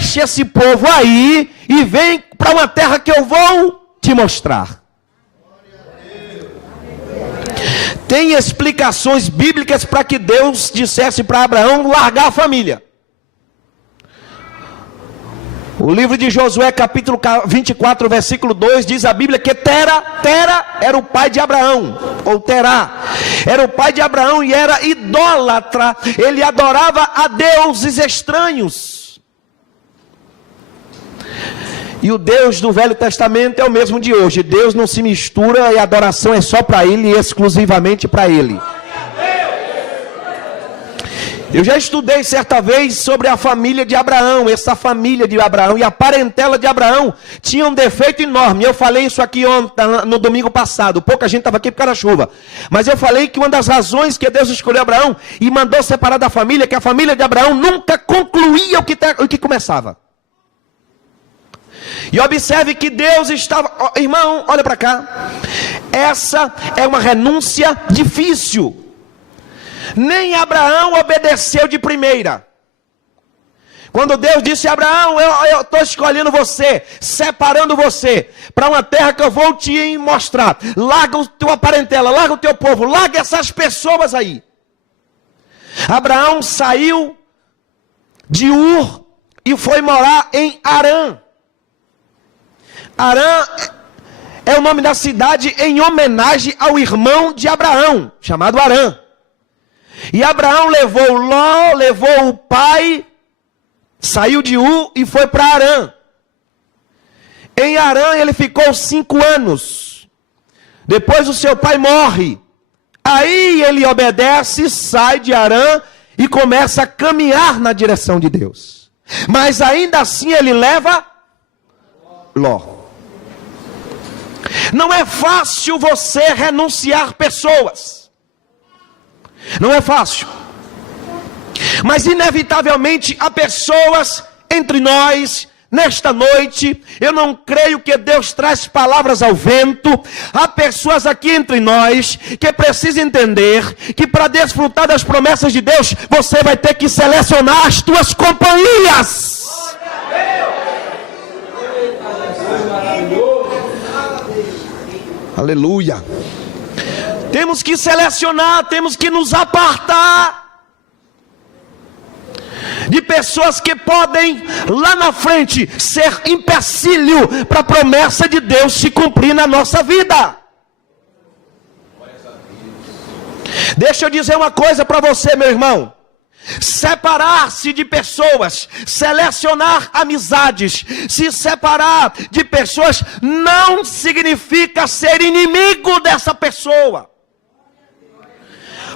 deixe esse povo aí e vem para uma terra que eu vou te mostrar. Tem explicações bíblicas para que Deus dissesse para Abraão largar a família. O livro de Josué, capítulo 24, versículo 2, diz a Bíblia que Tera era o pai de Abraão, ou Terá, era o pai de Abraão e era idólatra, ele adorava a deuses estranhos. E o Deus do Velho Testamento é o mesmo de hoje, Deus não se mistura e a adoração é só para Ele e exclusivamente para Ele. Eu já estudei certa vez sobre a família de Abraão, essa família de Abraão e a parentela de Abraão tinha um defeito enorme. Eu falei isso aqui ontem, no domingo passado, pouca gente estava aqui por causa da chuva. Mas eu falei que uma das razões que Deus escolheu Abraão e mandou separar da família, que a família de Abraão nunca concluía o que começava. E observe que Deus estava... Irmão, olha para cá. Essa é uma renúncia difícil. Nem Abraão obedeceu de primeira. Quando Deus disse a Abraão, eu estou escolhendo você, separando você, para uma terra que eu vou te mostrar. Larga a tua parentela, larga o teu povo, larga essas pessoas aí. Abraão saiu de Ur e foi morar em Harã. Harã é o nome da cidade em homenagem ao irmão de Abraão, chamado Harã. E Abraão levou Ló, levou o pai, saiu de Ur e foi para Harã. Em Harã ele ficou 5 anos. Depois o seu pai morre. Aí ele obedece, sai de Harã e começa a caminhar na direção de Deus. Mas ainda assim ele leva Ló. Não é fácil você renunciar pessoas. Não é fácil. Mas inevitavelmente há pessoas entre nós, nesta noite, eu não creio que Deus traz palavras ao vento. Há pessoas aqui entre nós que precisam entender que para desfrutar das promessas de Deus, você vai ter que selecionar as tuas companhias. Aleluia. Temos que selecionar, temos que nos apartar de pessoas que podem, lá na frente, ser empecilho para a promessa de Deus se cumprir na nossa vida. Deixa eu dizer uma coisa para você, meu irmão. Separar-se de pessoas, selecionar amizades, se separar de pessoas não significa ser inimigo dessa pessoa.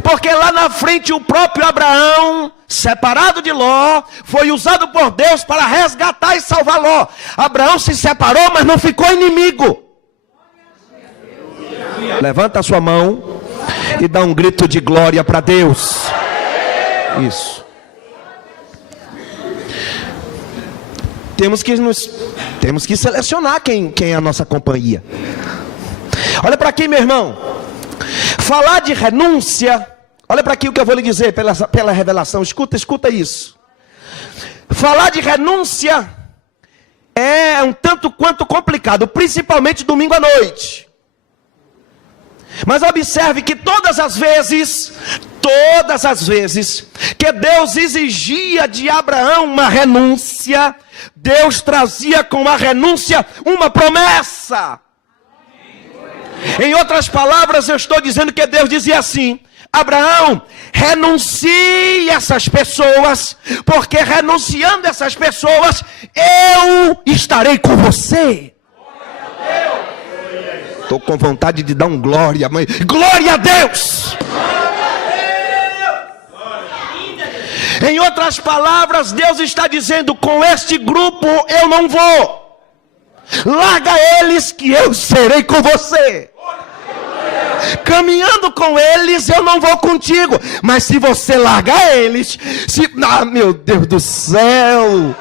Porque lá na frente o próprio Abraão, separado de Ló, foi usado por Deus para resgatar e salvar Ló. Abraão se separou, mas não ficou inimigo. Levanta a sua mão e dá um grito de glória para Deus. Isso. Temos que selecionar quem é a nossa companhia. Olha para aqui, meu irmão. Falar de renúncia. Olha para aqui o que eu vou lhe dizer pela revelação. Escuta isso. Falar de renúncia é um tanto quanto complicado, principalmente domingo à noite. Mas observe que todas as vezes que Deus exigia de Abraão uma renúncia, Deus trazia com a renúncia uma promessa. Em outras palavras, eu estou dizendo que Deus dizia assim: Abraão, renuncie essas pessoas, porque renunciando essas pessoas, eu estarei com você. Estou com vontade de dar um glória, mãe. Glória a Deus! Em outras palavras, Deus está dizendo: com este grupo eu não vou. Larga eles que eu serei com você. Caminhando com eles eu não vou contigo. Mas se você largar eles, meu Deus do céu.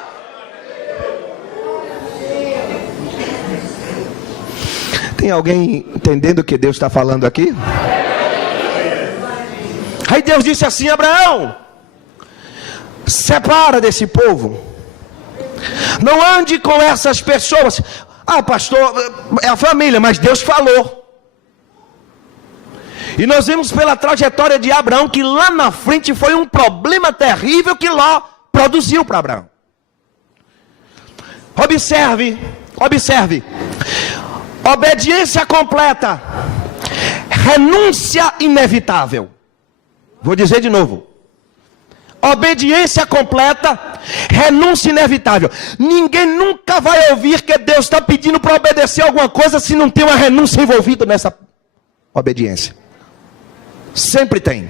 Tem alguém entendendo o que Deus está falando aqui? Aí Deus disse assim: Abraão, separa desse povo. Não ande com essas pessoas. Ah, pastor, é a família, mas Deus falou. E nós vimos pela trajetória de Abraão que lá na frente foi um problema terrível que Ló produziu para Abraão. Observe. Obediência completa, renúncia inevitável. Vou dizer de novo. Obediência completa, renúncia inevitável. Ninguém nunca vai ouvir que Deus está pedindo para obedecer alguma coisa se não tem uma renúncia envolvida nessa obediência. Sempre tem.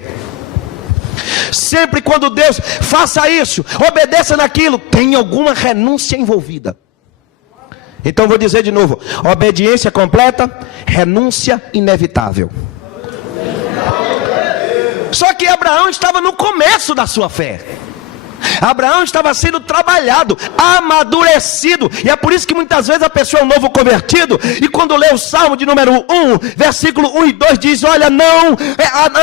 Sempre quando Deus faça isso, obedeça naquilo, tem alguma renúncia envolvida. Então vou dizer de novo: obediência completa, renúncia inevitável. Só que Abraão estava no começo da sua fé. Abraão estava sendo trabalhado, amadurecido. E é por isso que muitas vezes a pessoa é um novo convertido, e quando lê o Salmo de número 1, versículo 1 e 2, diz: olha, não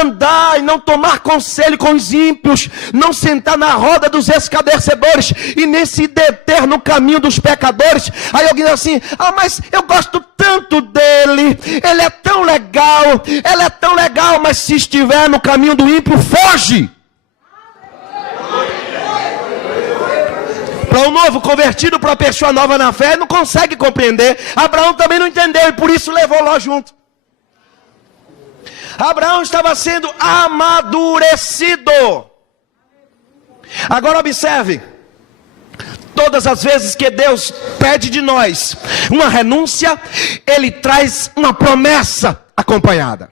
andar e não tomar conselho com os ímpios, não sentar na roda dos escarnecedores, e nem se deter no caminho dos pecadores. Aí alguém diz assim: ah, mas eu gosto tanto dele, ele é tão legal, mas se estiver no caminho do ímpio, foge. Para um novo convertido, para uma pessoa nova na fé, não consegue compreender. Abraão também não entendeu e por isso levou Ló junto. Abraão estava sendo amadurecido. Agora observe. Todas as vezes que Deus pede de nós uma renúncia, Ele traz uma promessa acompanhada.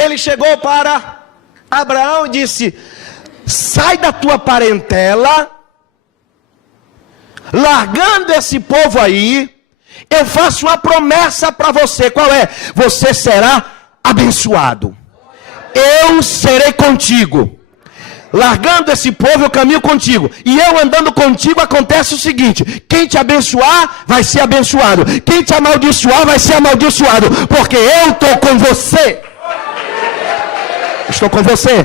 Ele chegou para Abraão e disse: sai da tua parentela, largando esse povo aí, eu faço uma promessa para você. Qual é? Você será abençoado. Eu serei contigo. Largando esse povo, eu caminho contigo. E eu andando contigo, acontece o seguinte: quem te abençoar, vai ser abençoado. Quem te amaldiçoar, vai ser amaldiçoado. Porque eu estou com você. Estou com você.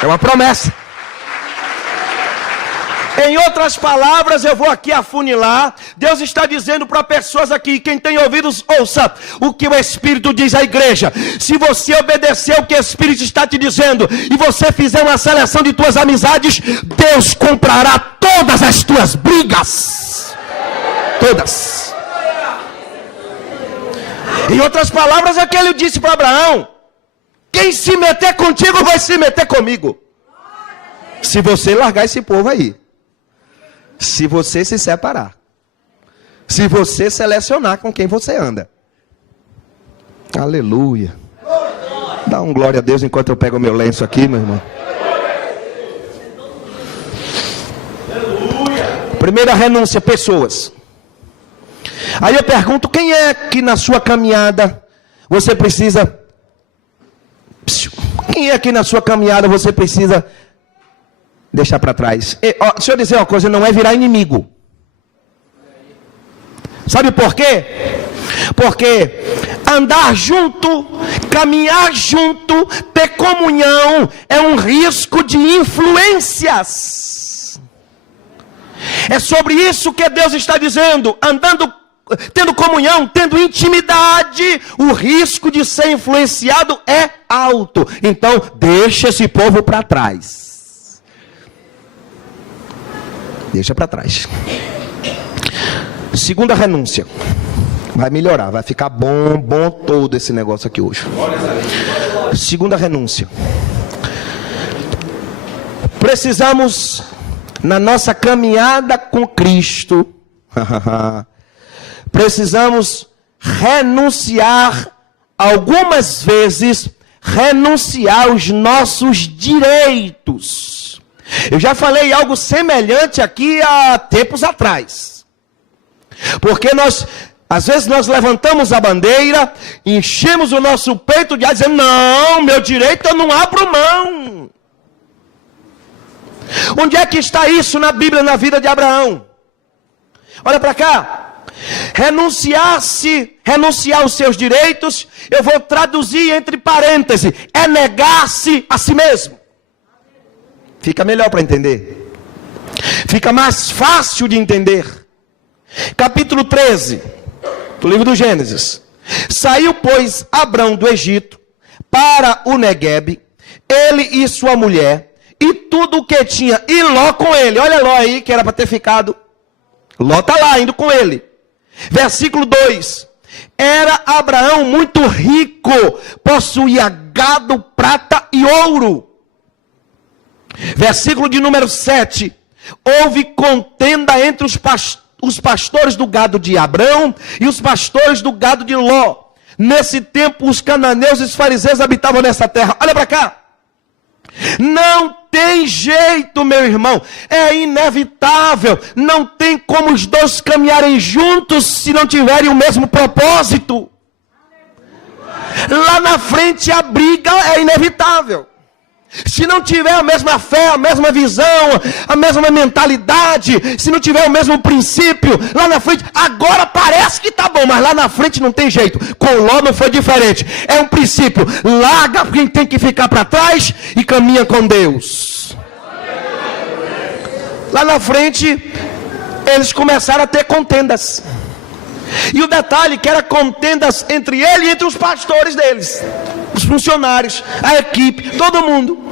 É uma promessa. Em outras palavras, eu vou aqui afunilar. Deus está dizendo para pessoas aqui: quem tem ouvidos, ouça o que o Espírito diz à igreja. Se você obedecer o que o Espírito está te dizendo, e você fizer uma seleção de tuas amizades, Deus comprará todas as tuas brigas. Todas. Em outras palavras, é que ele disse para Abraão: quem se meter contigo vai se meter comigo. Se você largar esse povo aí, se você se separar, se você selecionar com quem você anda. Aleluia. Dá um glória a Deus enquanto eu pego o meu lenço aqui, meu irmão. Primeira renúncia: pessoas. Aí eu pergunto: quem é que na sua caminhada você precisa... Quem é que na sua caminhada você precisa deixar para trás? Deixa eu dizer uma coisa: não é virar inimigo. Sabe por quê? Porque andar junto, caminhar junto, ter comunhão é um risco de influências. É sobre isso que Deus está dizendo. Andando, tendo comunhão, tendo intimidade, o risco de ser influenciado é alto. Então, deixa esse povo para trás. Deixa para trás. Segunda renúncia. Vai melhorar, vai ficar bom todo esse negócio aqui hoje. Segunda renúncia. Precisamos, na nossa caminhada com Cristo, precisamos renunciar, algumas vezes, renunciar aos nossos direitos. Eu já falei algo semelhante aqui há tempos atrás. Porque às vezes nós levantamos a bandeira, enchemos o nosso peito de ar, dizendo: não, meu direito eu não abro mão. Onde é que está isso na Bíblia, na vida de Abraão? Olha para cá. Renunciar aos seus direitos, eu vou traduzir entre parênteses: é negar-se a si mesmo. Fica melhor para entender. Fica mais fácil de entender. Capítulo 13 do livro do Gênesis. Saiu, pois, Abrão do Egito para o Neguebe, ele e sua mulher, e tudo o que tinha, e Ló com ele. Olha Ló aí, que era para ter ficado. Ló está lá, indo com ele. Versículo 2. Era Abraão muito rico, possuía gado, prata e ouro. Versículo de número 7. Houve contenda entre os pastores do gado de Abrão e os pastores do gado de Ló. Nesse tempo, os cananeus e os fariseus habitavam nessa terra. Olha para cá. Não tem jeito, meu irmão. É inevitável. Não tem como os dois caminharem juntos se não tiverem o mesmo propósito. Lá na frente a briga é inevitável. Se não tiver a mesma fé, a mesma visão, a mesma mentalidade, se não tiver o mesmo princípio, lá na frente, agora parece que tá bom, mas lá na frente não tem jeito. Com Ló não foi diferente. É um princípio. Larga quem tem que ficar para trás e caminha com Deus. Lá na frente, eles começaram a ter contendas. E o detalhe que era contendas entre ele e entre os pastores deles. Os funcionários, a equipe, todo mundo.